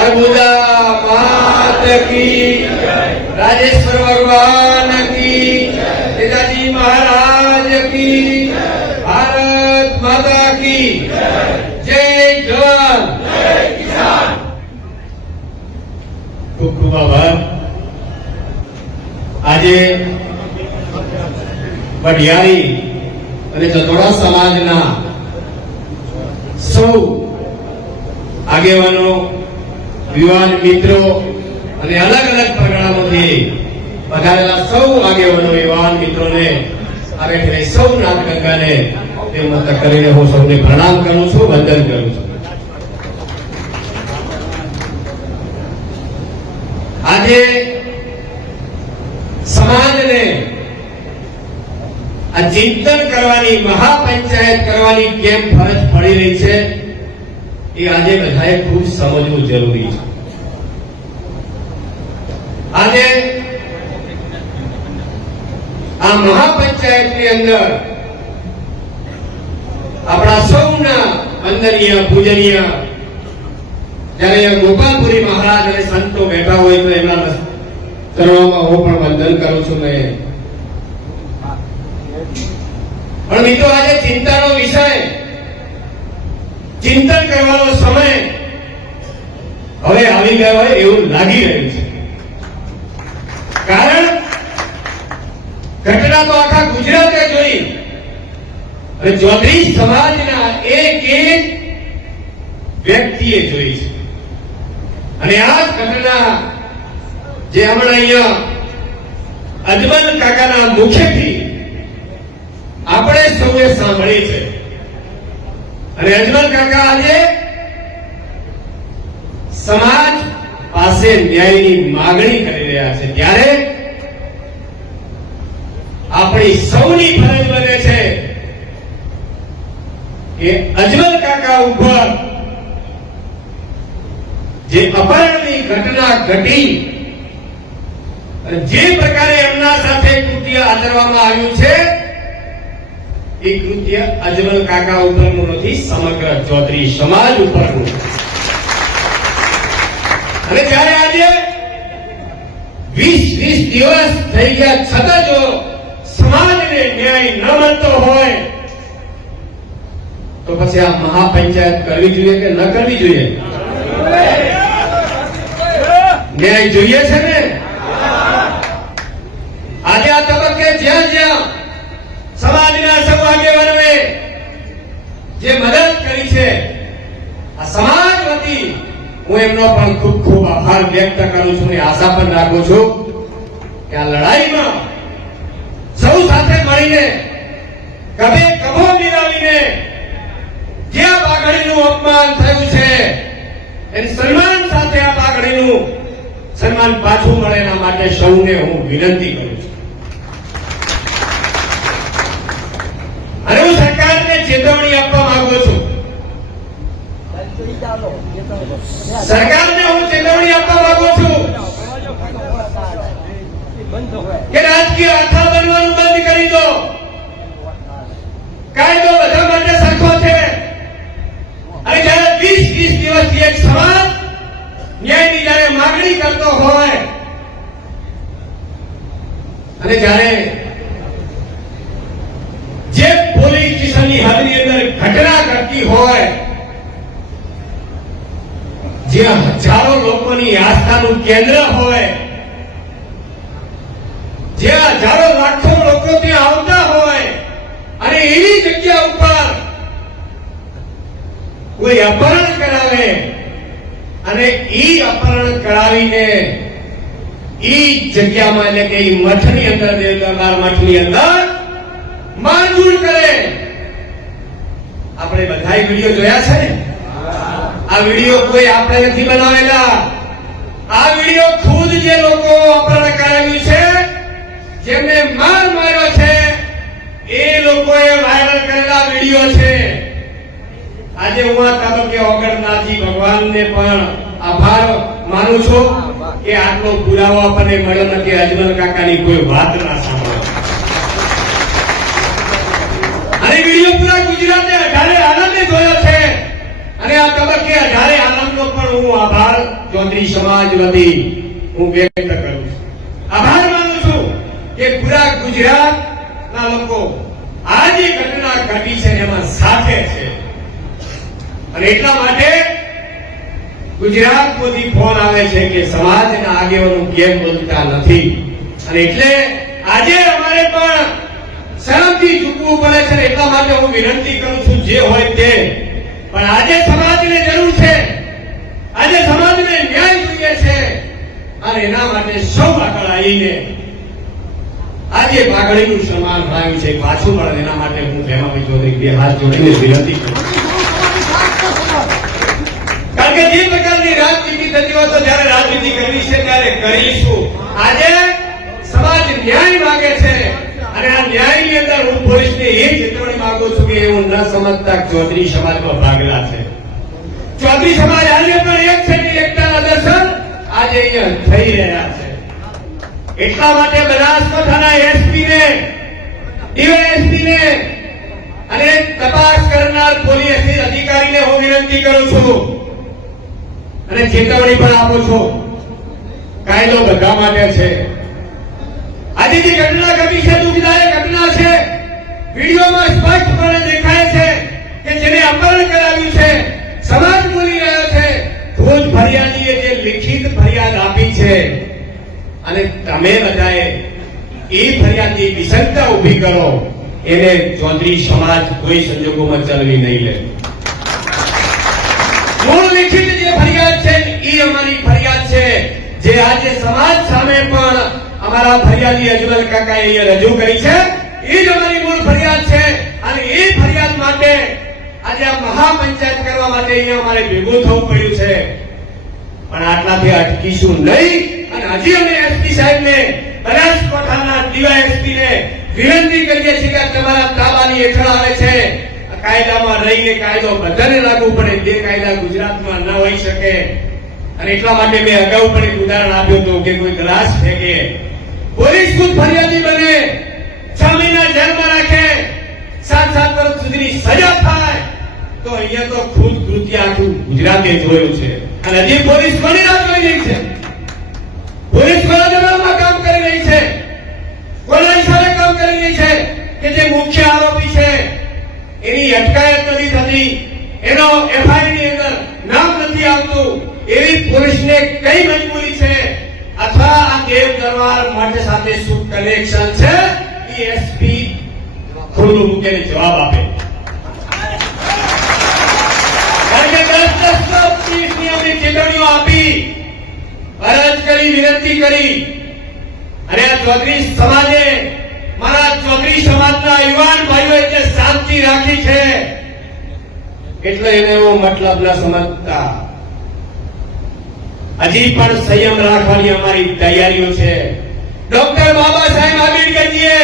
अर्बुदा मात की, राजेश्वर भगवान की, पिताजी महाराज की, भारत माता की जय जवान जय किसान। खूब खूब आभार। આજે વઢિયારી અને ચતોડા સમાજના સૌ આગેવાનો, યુવાન મિત્રો અને અલગ અલગ પ્રગણામાંથી વધારેલા સૌ આગેવાનો, યુવાન મિત્રોને આ બેઠેલી સૌ નાથગંગાને તે મસ્તક કરીને હું સૌને પ્રણામ કરું છું, વંદન કરું છું। આજે સમાજને આ ચિંતન કરવાની, મહાપંચાયત કરવાની કેમ ફરજ પડી રહી છે એ આજે બધાએ ખૂબ સમજવું જરૂરી છે। આજે આ મહાપંચાયતની અંદર આપણા સૌના વંદનીય પૂજનીય જ્યારે ગોપાલપુરી મહારાજ અને સંતો બેઠા હોય તો એમના ચરણોમાં હું પણ વંદન કરું છું। મેં પણ મિત્રો આજે ચિંતાનો વિષય, ચિંતન કરવાનો સમય હવે આવી ગયો હોય એવું લાગી રહ્યું છે। કારણ ઘટના તો આખા ગુજરાતે જોઈ અને ચૌધરી સમાજના એક એક વ્યક્તિએ જોઈ છે અને આ ઘટના જે હમણાં અહીંયા અજમલ કાકાના મુખેથી આપણે સૌએ સાંભળી છે અને અજમલ કાકા આજે સમાજ પાસે ન્યાયની માગણી કરી રહ્યા છે, ત્યારે આપણી સૌની ફરજ બને છે કે અજમલ કાકા ઉપર જે અપહરણની ઘટના ઘટી, જે પ્રકારે એમના સાથે કૃત્ય આચરવામાં આવ્યું છે એ કૃત્ય અજમલ કાકા ઉપરનું નથી, સમગ્ર ચૌધરી સમાજ ઉપરનું। અને જ્યારે આજે 20 દિવસ થઈ ગયા છતાં જો સમાજને ન્યાય ન મળતો હોય તો પછી આ મહાપંચાયત કરવી જોઈએ કે ન કરવી જોઈએ? ન્યાય જોઈએ છે ને? આજે આ તબક્કે જ્યાં જ્યાં સમાજના સૌ આગેવાનોએ જે મદદ કરી છે, આ સમાજ વતી હું એમનો પણ ખૂબ ખૂબ આભાર વ્યક્ત કરું છું અને આશા પણ રાખું છું કે આ લડાઈમાં સૌ સાથે મળીને કભે કભો મિલાવીને જે આ પાઘડીનું અપમાન થયું છે એની સન્માન સાથે આ પાઘડીનું સન્માન પાછું મળે એના માટે સૌને હું વિનંતી કરું છું। અને હું સરકારને ચેતવણી આપવા માંગુ છું, સરકારને હું ચેતવણી આપવા માંગુ છું કે રાજકીય આખા બનવાનું બંધ કરી દો। કાયદો બધા માટે સરખો છે અને જયારે 20 દિવસથી એક સમાજ ન્યાયની જયારે માગણી કરતો હોય અને જયારે જે પોલીસ સ્ટેશનની હદની અંદર ઘટના ઘટતી હોય, જે હજારો લોકોની આસ્થાનું કેન્દ્ર હોય, જે હજારો લાખો લોકો ત્યાં આવતા હોય અને એવી જગ્યા ઉપર કોઈ અપહરણ કરાવે અને ઈ અપહરણ કરાવીને ઈ જગ્યામાં એટલે કે ઈ મઠની અંદર, દેવદરબાર મઠની અંદર માંડુર કરે। આપણે બધાય વિડીયો જોયા છે ને? આ વિડીયો કોઈ આપણે નથી બનાવેલા, આ વિડીયો ખુદ જે લોકો અપહરણ કરાવ્યું છે, જેમને માર માર્યો છે, એ લોકોએ વાયરલ કરેલા વિડીયો છે। આજે હું આ તબક્કે ઓગણનાથજી ભગવાનને પણ આભાર માનું છું કે આટલો પુરાવો આપણને મળ્યો નથી, અજમલ કાકાની કોઈ વાત ના સાંભળો। અને વિડીયો પૂરા ગુજરાતે 18 આનંદે જોયો છે અને આ તબક્કે 18 આનંદનો પણ હું આભાર ચૌધરી સમાજ વતી હું વ્યક્ત કરું છું. આભાર માનું છું કે પૂરા ગુજરાતના લોકો આ જે ઘટના ઘટી છે એમાં સાથે છે અને એટલા માટે ગુજરાતમાંથી ફોન આવે છે કે સમાજના આગેવાનો કેમ બોલતા નથી અને એટલે આજે અમારે પણ શરમથી ઝૂકવું પડે છે. એટલા માટે હું વિનંતી કરું છું જે હોય તે, પણ આજે સમાજને જરૂર છે, આજે સમાજને ન્યાય જોઈએ છે અને એના માટે સૌ આગળ આવીને આજે પાઘડીનું સન્માન કરાયું છે પાછું મળે એના માટે હું ભેમાભાઈ ચૌધરી બે હાથ જોડીને વિનંતી કરું. કારણ કે જે પ્રકારની રાજનીતિ થતી હોય તો જયારે રાજનીતિ કરવી છે ત્યારે કરીશું. આજે સમાજ ન્યાય માંગે છે અને આ ન્યાયની અંદર હું પોલીસને એ ચેતવણી માંગુ છું કે એવું ન સમજતા ચૌધરી સમાજમાં ભાગલા છે. ચૌધરી સમાજ આજે પણ એક છે કે એકતાના દર્શન આજે અહીંયા થઈ રહ્યા છે. એટલા માટે બનાસકાંઠાના એસપી ને, ડીવાયએસપી ને અને તપાસ કરનાર પોલીસ અધિકારીને હું વિનંતી કરું છું અને ચેતવણી પણ આપું છું. કાયદો બધા માટે છે. આજે જે ઘટના ઘટી છે દુઃખદાયક ઘટના છે. વિડીયોમાં સ્પષ્ટપણે દેખાય છે કે જેને અપહરણ કરાવ્યું છે સમાજ બોલી રહ્યો છે. ખુદ ફરિયાદીએ જે લિખિત ફરિયાદ આપી છે અને તમે બધાએ એ ફરિયાદની વિસંગતતા ઉભી કરો એને ચૌધરી સમાજ કોઈ સંજોગોમાં ચલવી નહીં લે. મૂળ લિખિત જે ફરિયાદ છે એ અમારી ફરિયાદ છે જે આજે સમાજ સામે પણ અમારા ફરિયાદી અજમલ કાકાએ અહીંયા રજૂ કરી છે. એ જ અમારી મૂળ ફરિયાદ છે અને એ ફરિયાદ માટે આજે આ મહાપંચાયત કરવા માટે અહીંયા અમારે ભેગું થવું પડ્યું છે. પણ આટલાથી અટકીશું નહીં અને હજી અમે એસપી સાહેબને, બનાસકાંઠાના ડીવાયએસપી ને વિનંતી કરીએ છીએ કે તમારા તાબાની હેઠળ આવે છે. કાયદામાં રહીને કાયદો બધાને લાગુ પડે. જે કાયદા ગુજરાતમાં ન હોઈ શકે અને એટલા માટે મેં અગાઉ પણ એક ઉદાહરણ આપ્યું હતું કે કોઈ ગ્લાસ ફેંકે, પોલીસ ખુદ ફરિયાદી બને, 6 મહિના જેલમાં રાખે, 7 વર્ષ સુધીની સજા થાય તો અહીંયા તો ખુદ કૃત્ય આખું ગુજરાતે જોયું છે અને હજી પોલીસ કોની રાહ જોઈ રહી છે? પોલીસ કોના દબાવમાં કામ કરી રહી છે? કોના ઈશારે કામ કરી રહી છે કે જે મુખ્ય આરોપી છે એની અટકાયત નથી થતી, એનો એફઆઈઆર ની અંદર નામ નથી આવતું? એવી પોલીસને કઈ મજબૂરી છે અથવા આ દેવ દરબાર માટે સાથે શું કનેક્શન છે? એ એસપી ખુલ્લું મૂકીને જવાબ આપે. કારણ કે 10 નિયમની ચેતવણીઓ આપી, અરજ કરી, વિનંતી કરી અને આ ચૌધરી સમાજે, મારા ચૌધરી સમાજના યુવાન ભાઈઓએ જે શાંતિ રાખી છે એટલે એને એવો મતલબ ન સમજતા. હજી પણ સંયમ રાખવાની અમારી તૈયારીઓ છે. ડોક્ટર બાબા સાહેબ આંબેડકરજીએ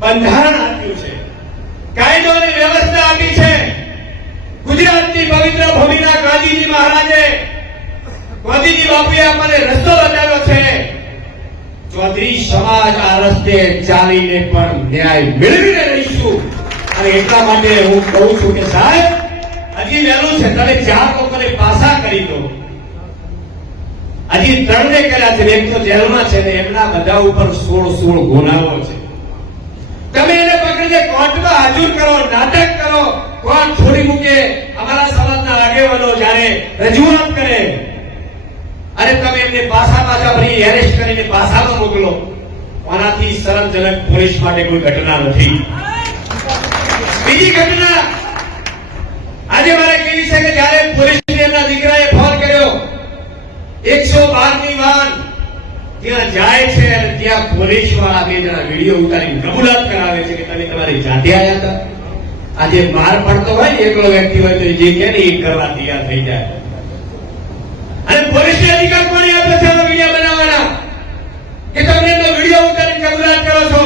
બંધારણ આપ્યું છે, કાયદો અને વ્યવસ્થા આપી છે. ગુજરાતની પવિત્ર ભૂમિના ગાંધીજી મહારાજે, ગાંધીજી બાપુએ આપણને રસ્તો બતાવ્યો છે. ચૌધરી સમાજ આ રસ્તે ચાલીને પણ ન્યાય મેળવીને રહીશું અને એટલા માટે હું કહું છું કે સાહેબ હજી વહેલું છે. તમે 4 લોકોને પાસા કરી દો. હજી 3 ને કર્યા છે, એક તો જેલમાં છે ને એમના બધા ઉપર 16 ગુનાઓ છે. તમે એને પકડીને કોર્ટમાં હાજર કરો, નાટક કરો, કોર્ટ છોડી મૂકે. અમારા સમાજના આગેવાનો જયારે રજૂઆત કરે અને તમે એમને પાછા ફરી એરેસ્ટ કરીને પાછામાં મોકલો. આનાથી શરમજનક પોલીસ માટે કોઈ ઘટના નથી. બીજી ઘટના આજે મારે કેવી છે કે જયારે પોલીસને એમના દીકરાએ ફોન કર્યો, 112 ની વાન ત્યાં જાય છે અને ત્યાં પોલીસ વાળા 2 જણા વિડીયો ઉતારીને કબૂલાત કરાવે છે કે તમે તમારી જાતે આવ્યા હતા. આજે માર પડતો હોય ને એકલો વ્યક્તિ હોય તો જે કે ને એ કરવા તૈયાર થઈ જાય. અને પોલીસને અધિકાર કોને આપે છે વિડીયો બનાવવાના કે તમે એનો વિડીયો ઉતારીને કબૂલાત કરો છો?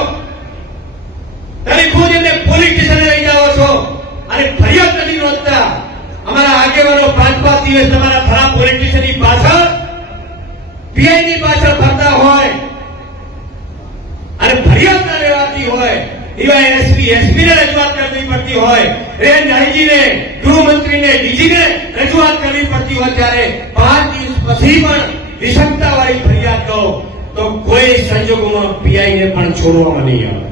તમે ખુદ એમને પોલીસ સ્ટેશને લઈ જાઓ છો અને ફરિયાદ નથી નોંધતા. અમારા આગેવાનો 5-5 દિવસ તમારા ખરાબ પોલીસ સ્ટેશનની પાછળ, પીઆઈ ની પાછળ ફરતા હોય અને ફરિયાદ ના લેવાતી હોય, એવા એસપી ને રજૂઆત કરવી પડતી હોય, રેન્જ આઈજીને ગૃહમંત્રીને ડીજીને રજૂઆત કરવી પડતી હોય ત્યારે 5 દિવસ પછી પણ વિષમતાવાળી ફરિયાદ લો તો કોઈ સંજોગોમાં પીઆઈ ને પણ છોડવામાં નહીં આવે.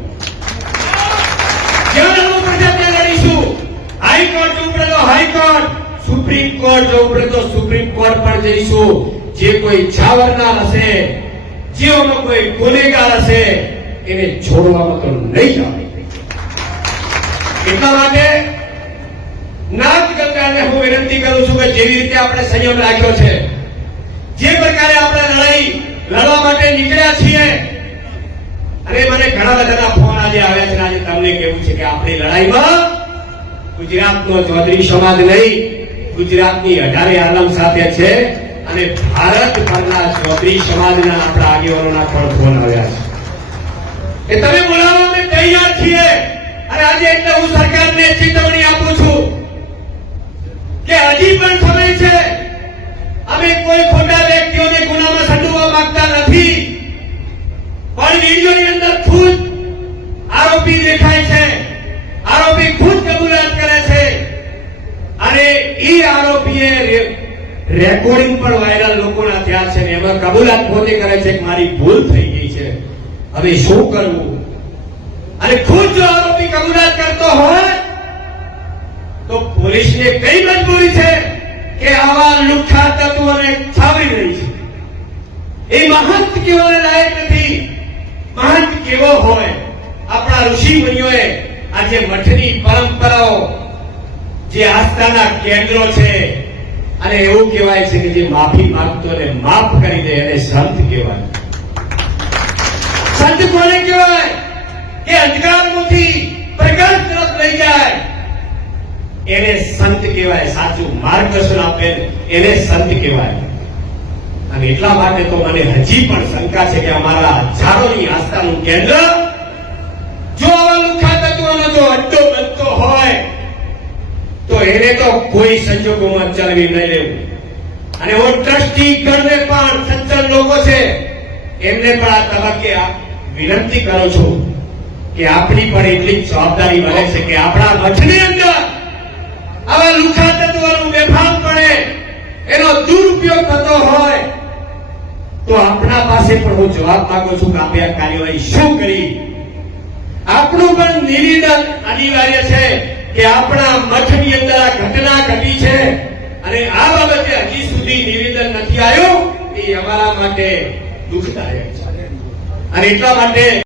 જ્યાં લડવું પડશે ત્યાં લડીશું. હાઈકોર્ટ જવું પડે તો હાઈકોર્ટ, સુપ્રીમ કોર્ટ જવું પડે તો સુપ્રીમ કોર્ટ પણ જઈશું. જે કોઈ છાવરનાર હશે, જેઓમાં કોઈ ગુનેગાર હશે એને છોડવામાં તો નહીં આવે. એટલા માટે નાથ ગંગાને હું વિનંતી કરું છું કે જેવી રીતે આપણે સંયમ રાખ્યો છે, જે પ્રકારે આપણે લડવા માટે નીકળ્યા છીએ, અને મને ઘણા બધાના ફોન આજે આવ્યા છે. આજે તમને કેવું છે કે આપણી લડાઈમાં ગુજરાતનો ચૌધરી સમાજ નહીં, ગુજરાતની 18 આલમ સાથે છે અને ભારતભરના ચૌધરી સમાજના આપણા આગેવાનોના પણ ફોન આવ્યા છે. એ તમે બોલાવવા અમે તૈયાર છીએ. અને આજે એટલે હું સરકારને ચેતવણી આપું છું કે હજી પણ સમય છે. અમે કોઈ ખોટા વ્યક્તિઓને ગુનામાં સંડોવવા માંગતા નથી, પણ વિડીયોની અંદર ખુદ આરોપી દેખાય છે, આરોપી ખુદ કબૂલાત કરે છે અને એ આરોપીએ રેકોર્ડિંગ પણ વાયરલ લોકોના થયા છે. એમાં કબૂલાત પોતે કરે છે કે મારી ભૂલ થઈ ગઈ છે, હવે શું કરવું. અને ખુદ જો આરોપી કબૂલાત કરતો હોય તો પોલીસને કઈ મજબૂરી છે કે આવા લુખ્ખા તત્વોને છાવરી રહી છે. એ મહંત કેવાને લાયક નથી. મહંત કેવો હોય? આપણા ઋષિ મુનિઓએ આજે મઠની પરંપરાઓ, જે આસ્થાના કેન્દ્રો છે, અને એવું કહેવાય છે કે જે માફી માંગતો ને માફ કરી દે એને સંત કહેવાય. સંત કોને કહેવાય? કે અંધકારમાંથી પ્રકાશ તરફ લઈ જાય એને સંત કહેવાય. સાચું માર્ગદર્શન આપે એને સંત કહેવાય. અને એટલા માટે તો મને હજી પણ શંકા છે કે અમારા હજારોની આસ્થાનું કેન્દ્ર જો આવા લુખ્ખા તત્વોનો જો અડ્ડો બનતો હોય તો એને તો કોઈ સંજોગોમાં ચલાવી નહીં લેવું. અને હું ટ્રસ્ટી ગણને પણ સજ્જન લોકો છે એમને પણ આ તબક્કે વિનંતી કરું છું કે આપણી પણ એટલી જવાબદારી બને છે કે આપણા મઠની અંદર આવા લુખ્ખા તત્વોનું બેફામપણે એનો દુરુપયોગ થતો હોય તો આપણા પાસે પણ હું જવાબ માંગુ છું કે આપણે આ કાર્યવાહી શું કરી. આપણું પણ નિવેદન અનિવાર્ય છે કે આપણા મઠની અંદર આ ઘટના ઘટી છે અને આ બાબતે હજી સુધી નિવેદન નથી આવ્યું એ અમારા માટે દુઃખદાયક છે. અને એટલા માટે